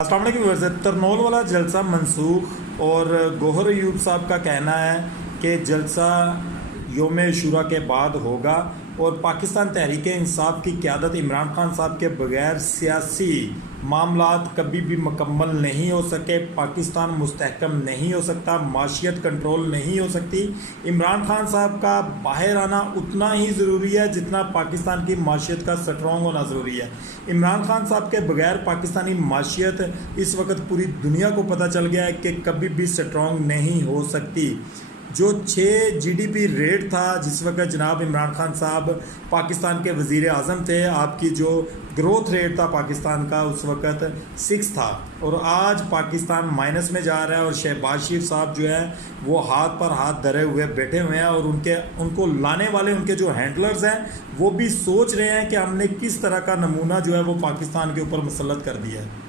अस्सलाम वालेकुम व्यूअर्स। तरनोल वाला जलसा मनसूख और गौहर अयूब साहब का कहना है कि जलसा योम शुरा के बाद होगा और पाकिस्तान तहरीक इंसाफ की क़यादत इमरान खान साहब के बगैर सियासी मामलात कभी भी मुकम्मल नहीं हो सके। पाकिस्तान मुस्तहकम नहीं हो सकता, माशियत कंट्रोल नहीं हो सकती। इमरान खान साहब का बाहर आना उतना ही ज़रूरी है जितना पाकिस्तान की माशियत का स्ट्रॉन्ग होना ज़रूरी है। इमरान खान साहब के बगैर पाकिस्तानी माशियत इस वक्त पूरी दुनिया को पता चल गया है कि कभी भी स्ट्रॉन्ग नहीं हो सकती। जो 6 जीडीपी रेट था जिस वक्त जनाब इमरान खान साहब पाकिस्तान के वज़ीर आज़म थे, आपकी जो ग्रोथ रेट था पाकिस्तान का उस वक्त 6 था और आज पाकिस्तान माइनस में जा रहा है। और शहबाज शरीफ साहब जो है वो हाथ पर हाथ धरे हुए बैठे हुए हैं और उनको लाने वाले उनके जो हैंडलर्स हैं वो भी सोच रहे हैं कि हमने किस तरह का नमूना जो है वो पाकिस्तान के ऊपर मुसल्लत कर दिया है।